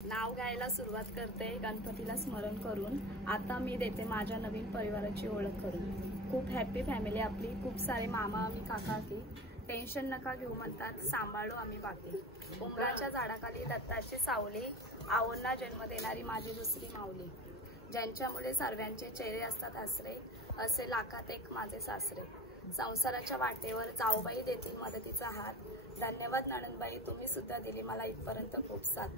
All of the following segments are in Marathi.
नाव गायला सुरुवात करते गणपतीला स्मरण करून। आता मी देते माझ्या नवीन परिवाराची ओळख करून। खूप हॅपी फॅमिली आपली, खूप सारे मामा आम्ही काका की टेन्शन नका घेऊ म्हणतात, सांभाळू आम्ही बाकी। उमराच्या झाडाखाली दत्ताची सावली, आवोंना जन्म देणारी माझी दुसरी माऊली। ज्यांच्यामुळे सर्वांचे चेहरे असतात आसरे, असे लाखात एक माझे सासरे। संसाराच्या वाटेवर जाऊबाई देतील मदतीचा हात। धन्यवाद नणंदबाई, तुम्ही सुद्धा दिली मला इथपर्यंत खूप साथ।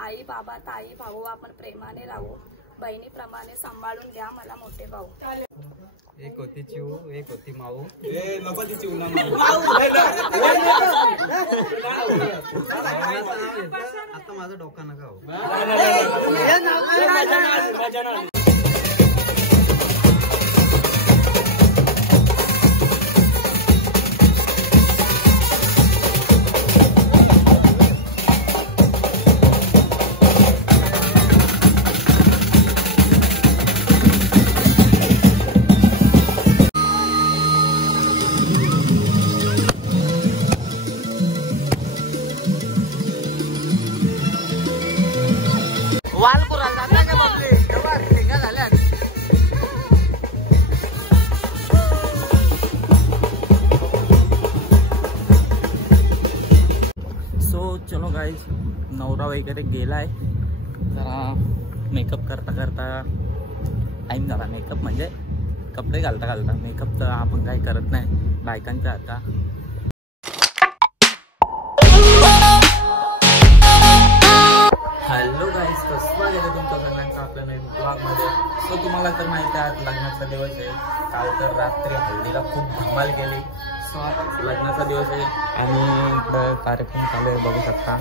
आई बाबा ताई भाऊ आपण प्रेमाने राहू, बहिणीप्रमाणे सांभाळून द्या मला मोठे भाऊ। एक होती चिऊ, एक होती माऊ। नको ती चिऊ ना आता माझं डोकं नका हो। चलो गाइस, नवरा वगैरे गेलाय, जरा मेकअप करता करता टाइम झाला। मेकअप म्हणजे कपडे घालता घालता, मेकअप तर आपण काही करत नाही बायकांच्या आता। हॅलो गाइस, कसं गेलं तुमच्या सगळ्यांचं आपल्या नवीन ब्लॉगमध्ये। सो तुम्हाला तर माहिती आहे लग्नाचा दिवस आहे, काल तर रात्री हल्दीला खूप धमाल केली। सो लग्नाचा दिवस आहे आणि इकडं कार्यक्रम चालू आहे, बघू शकता।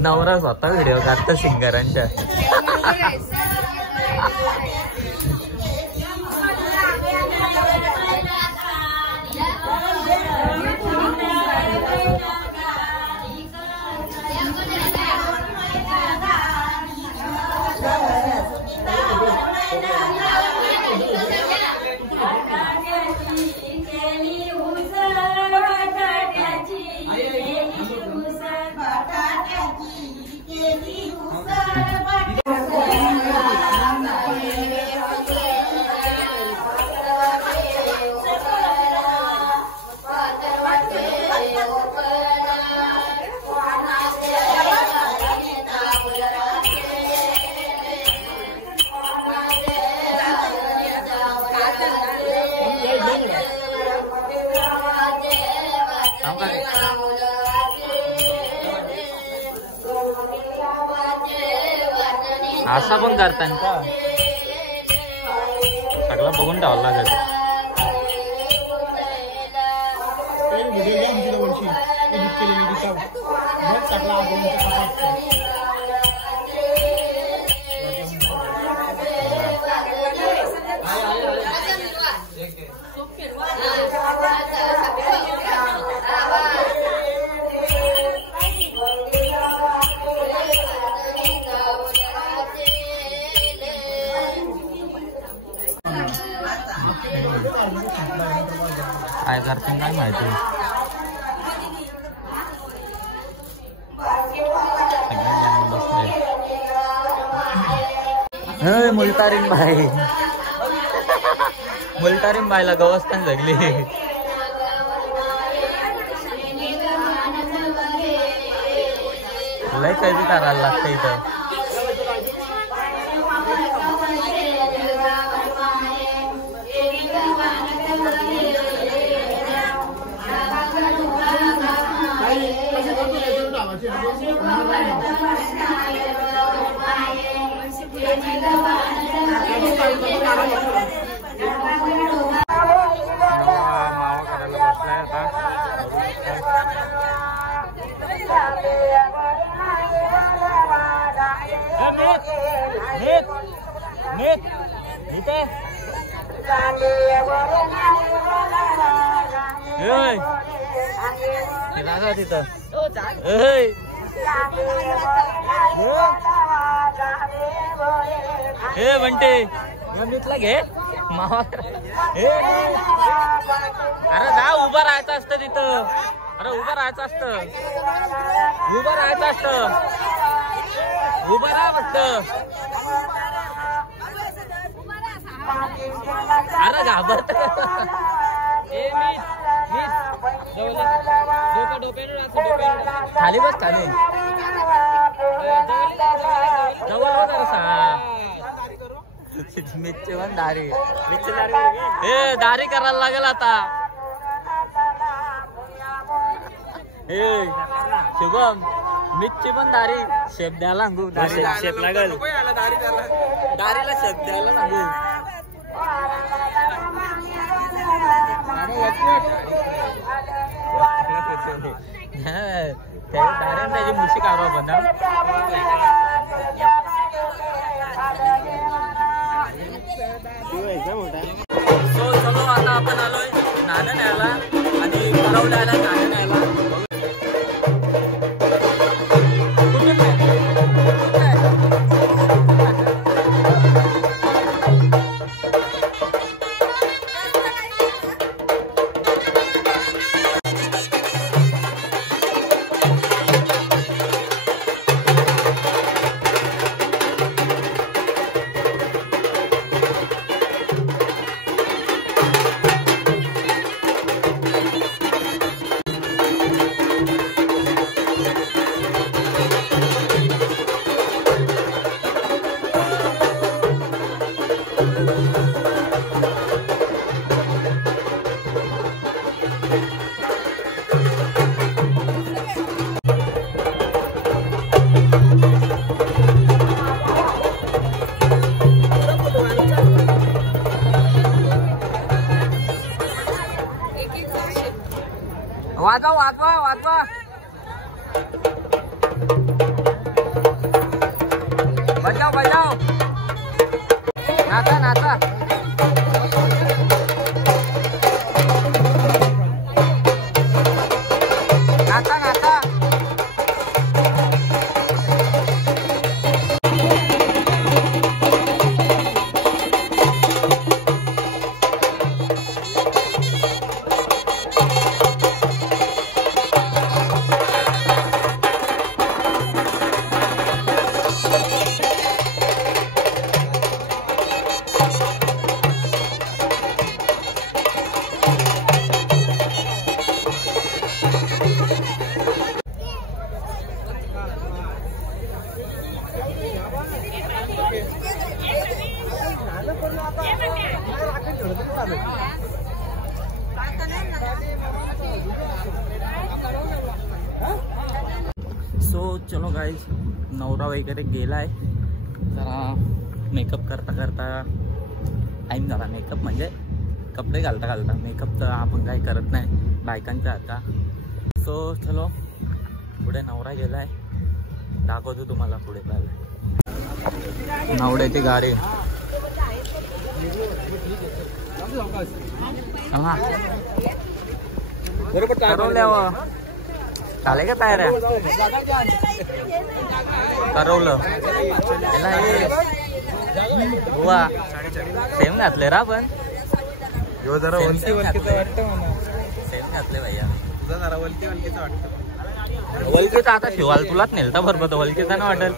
नवरा स्वतः व्हिडिओ काढता सिंगरांच्या। असा पण करताय का? सगळं बघून ठेवावं लागेल। काय करते काय माहिती, बसले। मुलतारीन बाई, मुलतारीन बाईला गवस्तान जगली। लय कैदी करायला लागतं इथं। मावा करायला बसलाय आता। तिथं हे म्हणते गमितला घे मावा. अरे जा उभं राहायचं असतं तिथं. अरे उभं राहायचं असतं. उभं राहायचं असतं. उभं राहा फक्त. अरे घाबरत खाली बस खाली जवळ मिरची पण दारी हे दारी करायला लागेल आता. हे शुभम मिरची पण दारी शेप द्यायला सांगू. शेप लागेल दारीला शेप द्यायला सांगू. त्याची मुशी काढू आपण. चलो आता आपण आलोय नाणं न्यायला आणि करवल्याला नाणं न्यायला. वाजवा वाजवा वाजवा. बजाव बजाव. नाचा नाचा. नाचा नाचा. सो चलो गाईज नवरा वगैरे गेलाय. जरा मेकअप करता करता टाईम झाला. मेकअप म्हणजे कपडे घालता घालता. मेकअप तर आपण काही करत नाही बायकांचा आता. सो चलो पुढे नवरा गेलाय. दाखवतो तुम्हाला पुढे काय नवड्याची गाडी. ठरवल्यावर चालेल का तयार आहे. ठरवलं वा सेम घातले रा. पण जरा वलकी वलकीचं वाटतं मला. सेम घातले भैया. जरा वलकी वलकीचं वाटतं. वलकीचं आता शिवाल तुलाच नेलता बरोबर. वलकीचा ना वाटेल.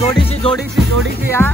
जोडीशी हा.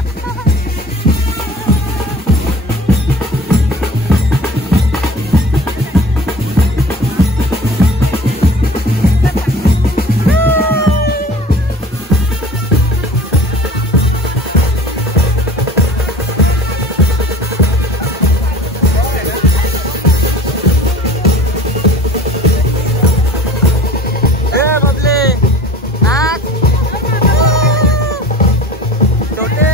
छोटे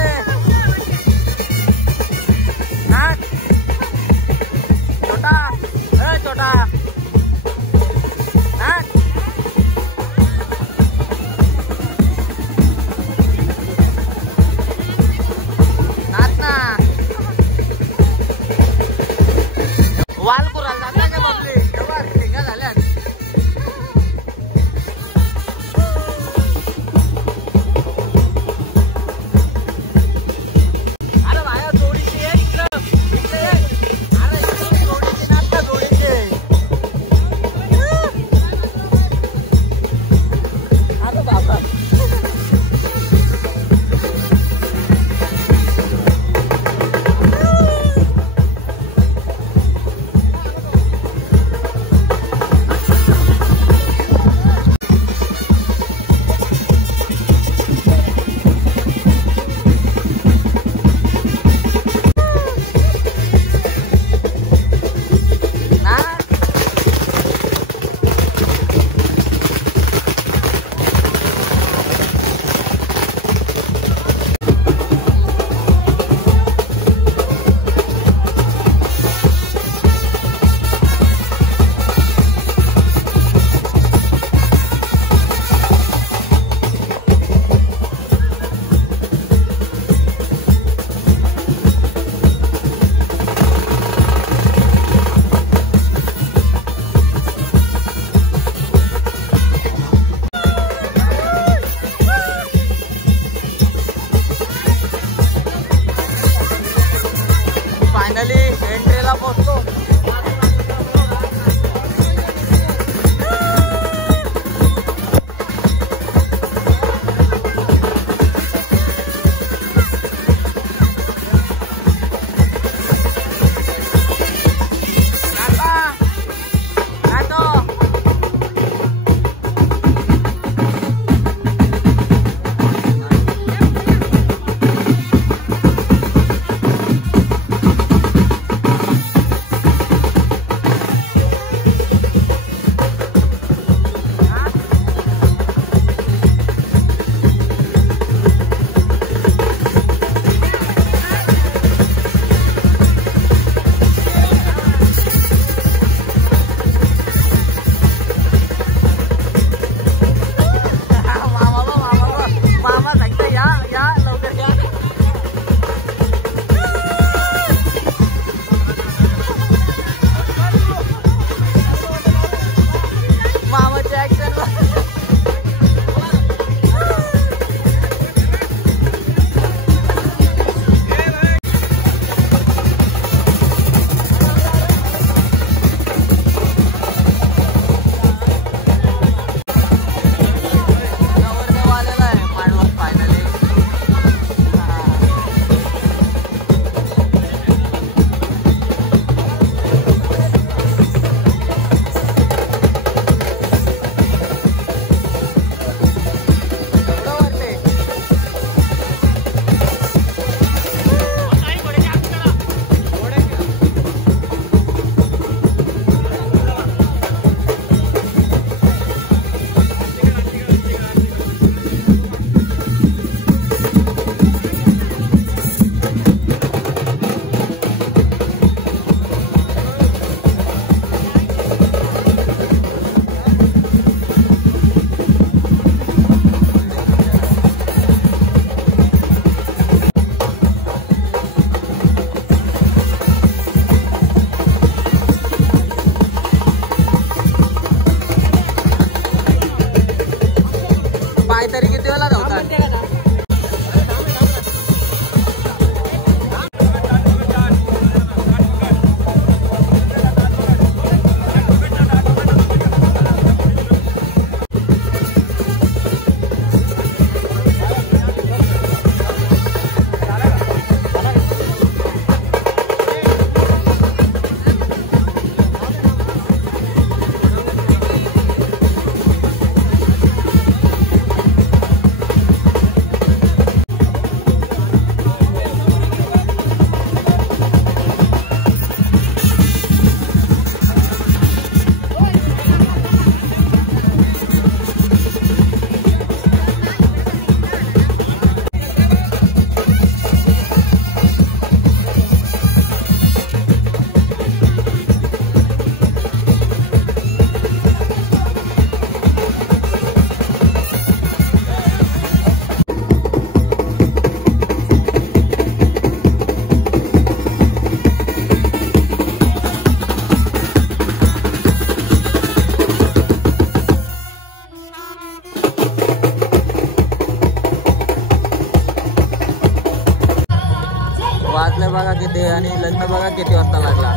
किती आणि लग्न बघा किती वाजता लागला.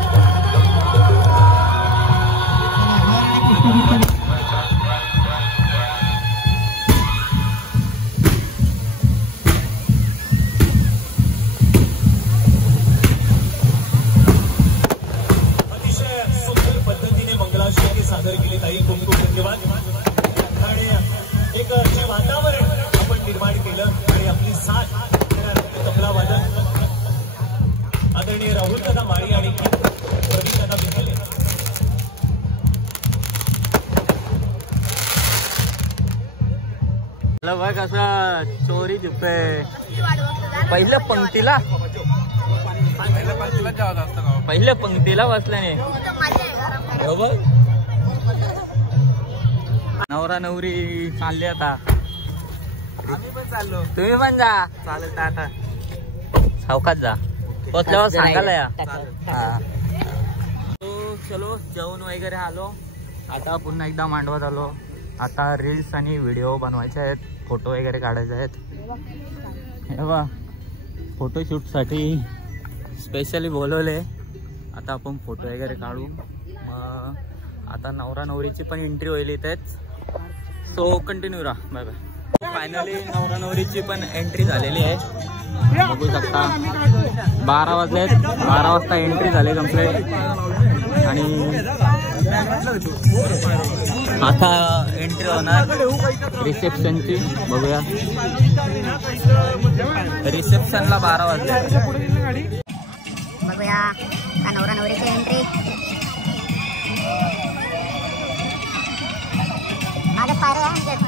अतिशय सुंदर पद्धतीने मंगलाष्टकी सादर केली ताई, खूप खूप धन्यवाद. आणि एक जे वातावरण आपण निर्माण केलं आणि आपली साथ तबला वादन आदरणीय राहुल दादा माळी आणि प्रवीण दादा बिंदले. बघ कसं चोरी दिपे पहिल्या पंक्तीला पहिल्या पंक्तीला बसल्याने बरोबर. नवरा नवरी चालले आता. आम्ही पण चाललो. तुम्ही पण जा. चालत आता सावकाश जा. बसल्यावर सांगायला या. चालेल. चलो जेवण वगैरे आलो. आता पुन्हा एकदा मांडवत आलो. आता रील्स आणि व्हिडिओ बनवायचे आहेत, फोटो वगैरे काढायचे आहेत. हे बघा फोटोशूटसाठी स्पेशली बोलवले. आता आपण फोटो वगैरे काढू. मग आता नवरा नवरीची पण एंट्री होईल इथेच. सो कंटिन्यू राहा. बघा फायनली नवरा नवरीची पण एंट्री झालेली आहे. बघू शकता 12 वाजले. 12 वाजता एंट्री झाली कंप्लीट. आणि आता एंट्री होणार रिसेप्शनची. बघूया रिसेप्शनला 12 वाजले. बघूया नवरा नवरीची एंट्री. मागे पायऱ्या आहे.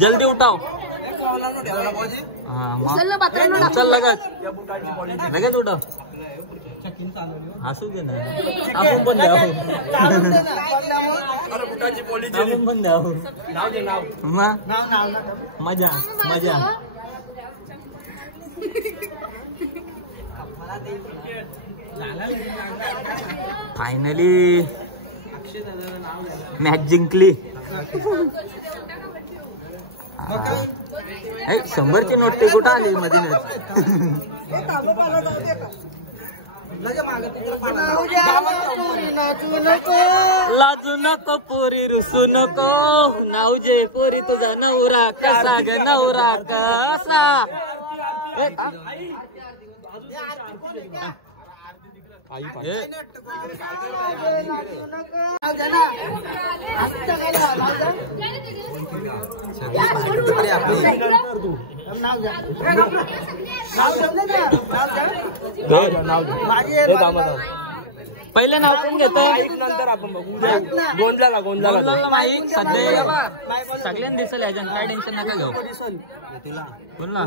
जल्दी उठाव चल लगेच लगेच उठाव असू दे ना आपण पण द्यावं आपण पण द्यावं मजा मजा फायनली मॅच जिंकली 100ची नोट ते कुठं आली मध्ये लाजू नको पोरी रुसू नको नावजे पोरी तुझा नवरा कसा ग नवरा कसा पहिले नाव कोण घेत नंतर आपण बघू गोंधळाला माहीत सध्या सगळ्यांना दिसेल याच्यात काय टेन्शन नका घेऊ बोल ना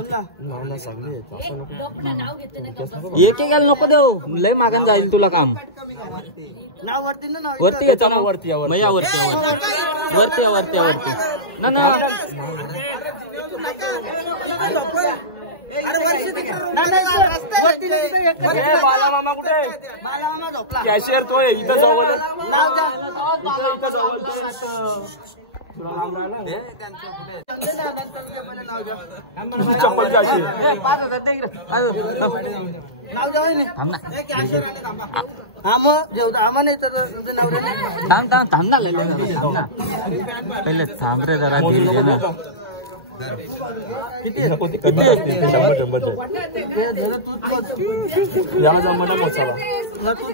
एक एक नको देऊ लय मागान जाईल तुला काम वरती घेतो ना वरती वरती वरती वरती वरती ना ना बालामामा कुठे कॅशियर तो इथं जवळ चप्पल थांब ना पहिले थांब रे जरा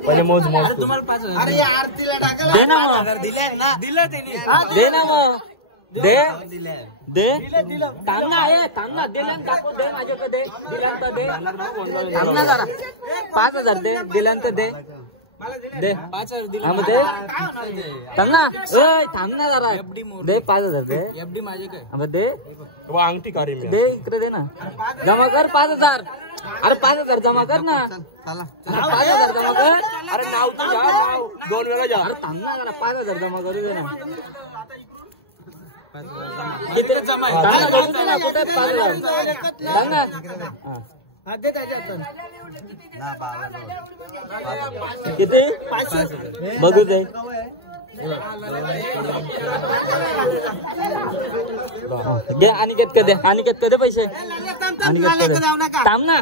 पहिले मोज मोज दे ना मग दे ना मग दे दे थांब ना दिलं टाकू दे माझ्याकडे दिल्यानंतर दे थांब ना जरा 5000 दे दिल्यानंतर दे दे 5000 दिले दे थांब ना थांब ना जरा दे 5000 दे एफडी माझे काय दे अंगठी काढी दे इकडे दे ना जमा कर 5000 अरे 5000 जमा कर ना 5000 जमा कर अरे नाव तुझ्या नाव 2 वेळा जा अरे थांब ना जरा 5000 जमा करू दे ना किती जमा आहे कुठे 5000 सांग ना किती बघू दे अनिकेत कधी पैसे अनिकेत कधी थांब ना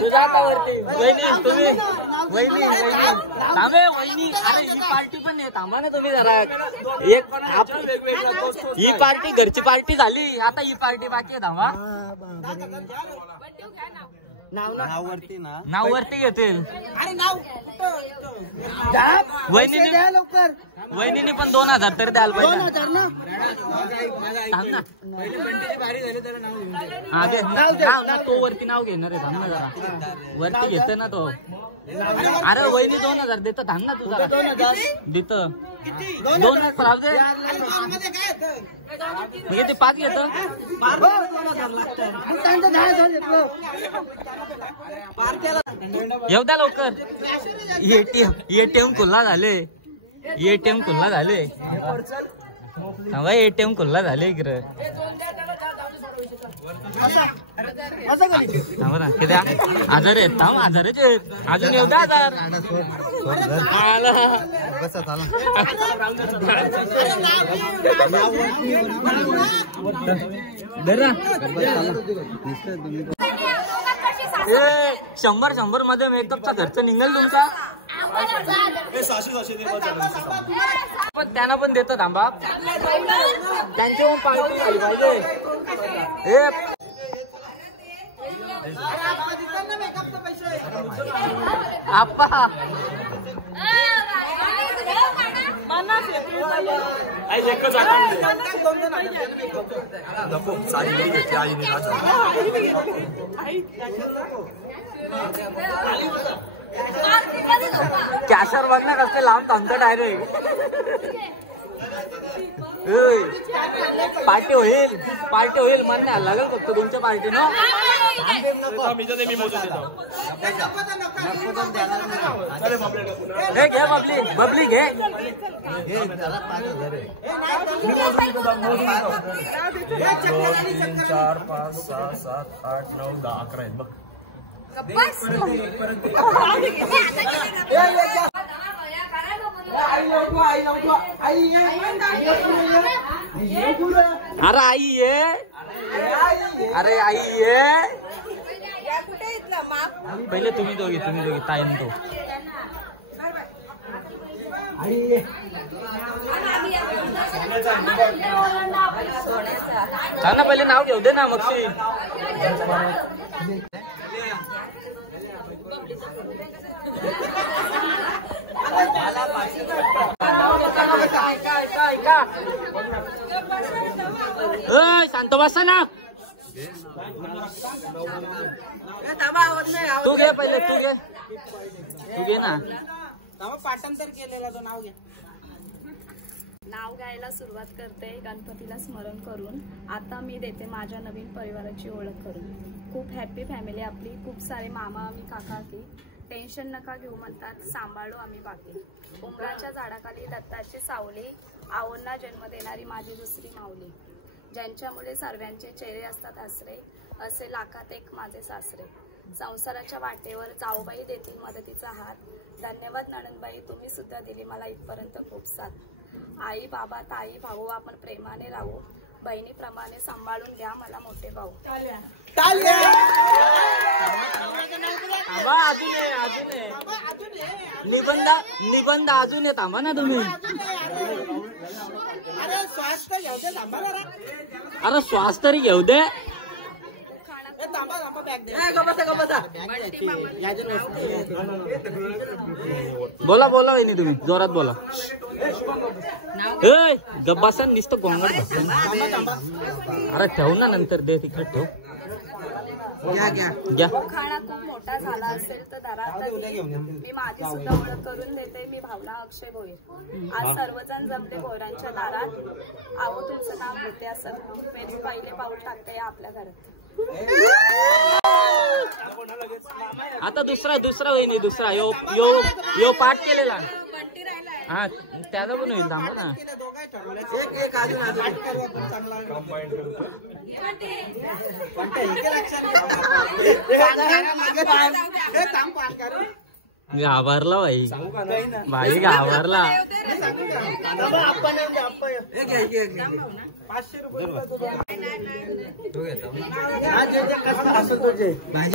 तुझा आता वरती वहिनी तुम्ही वहिनी थांबे वहिनी अरे ही पार्टी पण नाही थांबा ना तुम्ही जरा एक ही पार्टी घरची पार्टी झाली आता ही पार्टी बाकी आहे थांबा नाव वरती घेतील वहिनीने पण 2000 तरी द्यायला पाहिजे तो वरती नाव घेणार आहे थांब ना जरा वरती घेते ना तो अरे वहिनी 2000 देत थांब ना तू जरा देत 2 राहू दे म्हणजे ते 5 घेत येऊ द्या लवकर एटीएम खुल्ला झाले एटीएम खुल्ला झाले इकडे किती आजार आहेत थांब आजाराचे अजून येऊ द्या आजार शंभर मध्ये मेकअपचा खर्च निघेल तुमचा पण त्यांना पण देतो थांबा त्यांची पण पार्टी झाली पाहिजे आप्पा कॅशर बघ ना कसं लांब थांबतो डायरेक्ट. पार्टी होईल मन नाही लागेल फक्त तुमच्या पार्टीनं. हे घे बबली घे. 3, 4, 5, 6, 7, 8, 9, 10, 11 आहेत बघ. अरे आई ये. अरे आई ये. पहिले तुम्ही दोघी ताईन तो. सांग ना पहिले नाव घेऊ दे ना मग. शांत बसा ना. तू घे पहिले तू घे ना. पाठांतर केलेला तो नाव घे. नाव घ्यायला सुरुवात करते गणपतीला स्मरण करून. आता मी देते माझ्या नवीन परिवाराची ओळख करून. खूप हॅपी फॅमिली आपली. खूप सारे मामा आम्ही काका की. टेन्शन नका घेऊ म्हणतात, सांभाळू आम्ही बाकी. उमराच्या झाडाखाली दत्ताची सावली, आवडना जन्म देणारी माझी दुसरी माऊली. ज्यांच्यामुळे सर्वांचे चेहरे असतात हसरे, असे लाखात एक माझे सासरे. संसाराच्या वाटेवर जाऊबाई देतील मदतीचा हात. धन्यवाद नणंदबाई, तुम्ही सुद्धा दिली मला इथपर्यंत खूप साथ. आई बाबा ताई भाऊ आपण प्रेमाने राहू. बहिणीप्रमाणे सांभाळून घ्या मला मोठे भाऊ. निबंध अजून आहे. थांबा ना तुम्ही. अरे श्वास तरी घेऊ दे. बोला वहिनी तुम्ही जोरात बोला. गब्बासन नुसतं गोंगाट. अरे ठेव ना नंतर दे तिकडे ठेव. खाना खूप मोठा झाला असेल तर दारात मी माझी सुद्धा ओळख करून देते. मी भावना अक्षय भोईर. आज सर्वजण जमले भोयरांच्या दारात. आहो तुमचं नाव घेते असं मी पहिले पाऊल टाकते आपल्या घरात. आता दुसरा वहिनी दुसरा यो पाठ केलेला. हा त्याचा पण होईल. थांबा ना. घाबरला बाई घाबरला. 500 रुपये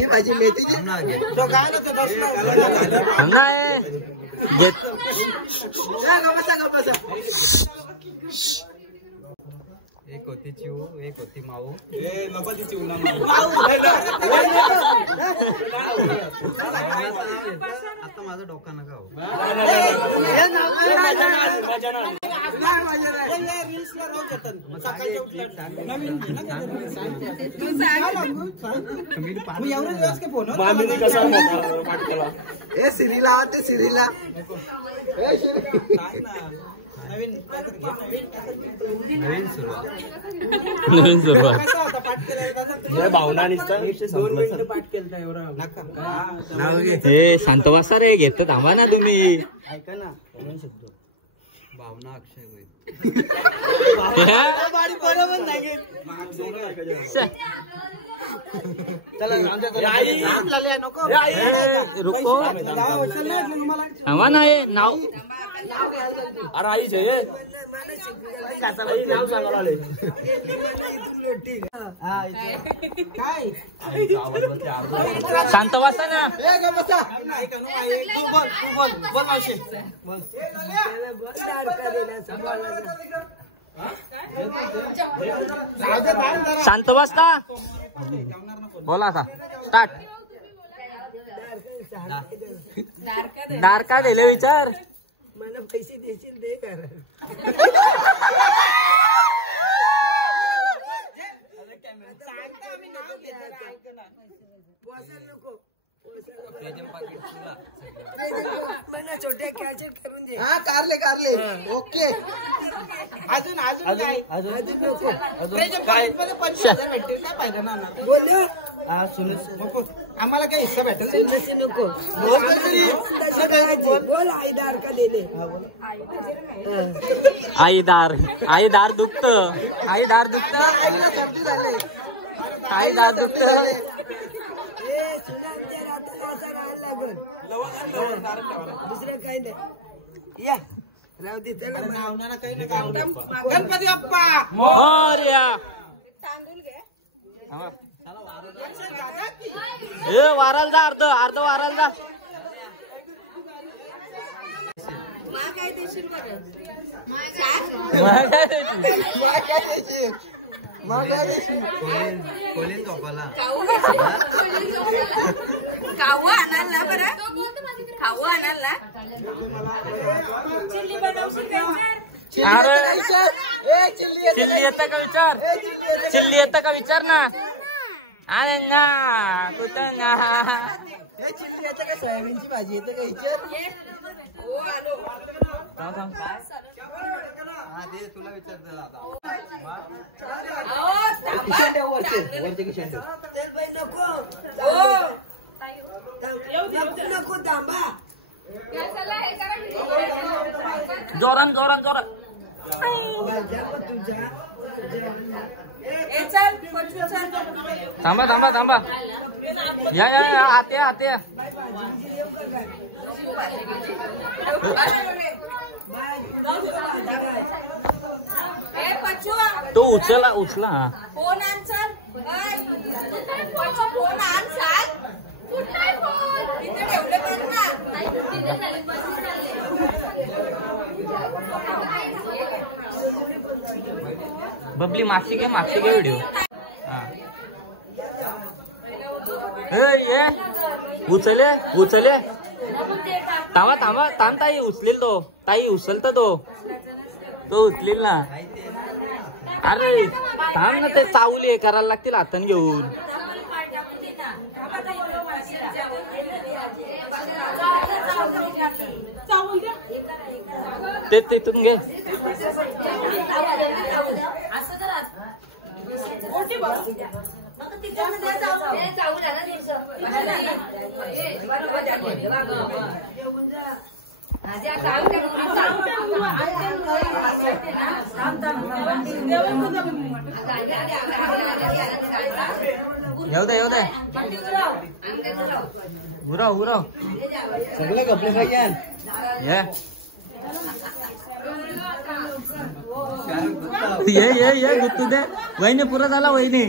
भाजी मेथीची एक होती चिऊ एक होती माऊ. नको ती चिऊ ना आता माझं डोका नका हो. सिरीला ते सिरीला नवीन सुरुवात. भावना हे शांत बसा रे. घेत थांबा ना तुम्ही. ऐका ना भावना अक्षय होईल. रुको थांबा ना. हे नाव अरे आई जय नाव सांगायला आले. शांत बसा ना. शांत बसता. बोला आता स्टार्ट. दारका दिले विचार. मला पैसे देशील दे कर. छोटे कॅचेट करून दे. हा कारले कारले ओके. अजून अजून काय अजून नको. काय 25,000 भेटतील काय फायदा ना बोललो हा सुनील नको आम्हाला काही हिस्सा भेटेल सुनसी नको. बोल आईदार का दिले. आईदार आईदार दुखत आईदार दुखत आईदार दुखत. दुसरं काही नाही. या राहू दे चला. गणपती बाप्पा मोरया. ए वाराला जा अर्ध अर्ध वाराला जा. कोलीन झोपाला खाऊ आणाल ना बरं खाऊ आणाल ना. अरे चिल्ली येतं का विचार चिल्ली येतं का विचार ना. अरे ना कुठं ना चिल्ली येतं का सोयाबीनची भाजी येतं का विचार. हा दे तुला विचारतो आता. नको थांबा. जोरान जोरान जोरान. थांबा थांबा थांबा. या या या आते आते. तो उचला उचला. फोन आण चल. फोन आण चाल. कुठे फोन इथे ठेवले पण ना. बबली मागची घे व्हिडिओ. ये उचले उचले. थांबा थांबा थांब. ताई उचलेल तो ताई उचलता तो उचलेल ना. अरे थांब ना ते चावले करायला लागतील हाताने घेऊन. ते तिथून घे. येऊ दे उराव उराव सगळे कपडे पाहिजे. ये गुत्तू दे. वहिनी पुरा झाला वहिनी.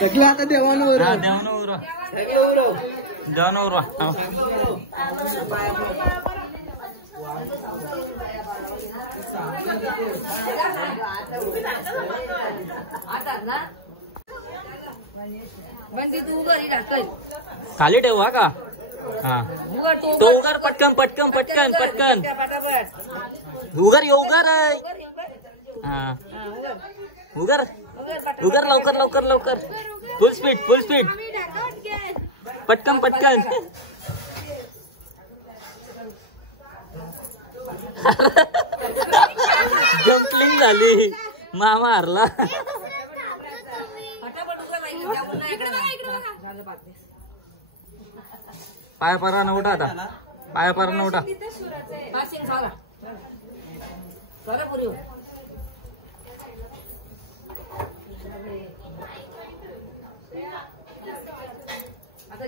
सगळे आता देवानं उरव. देवानं उरवा. खाली ठेवू हा का. हा तो उगार पटकन पटकन पटकन पटकन उगार हा उगार लवकर लवकर लवकर. फुल स्पीड पटकन पटकन. जम्पलिंग झाली. मामा हरला. पाया पारा उठा आता. पाया पारा उठा. आता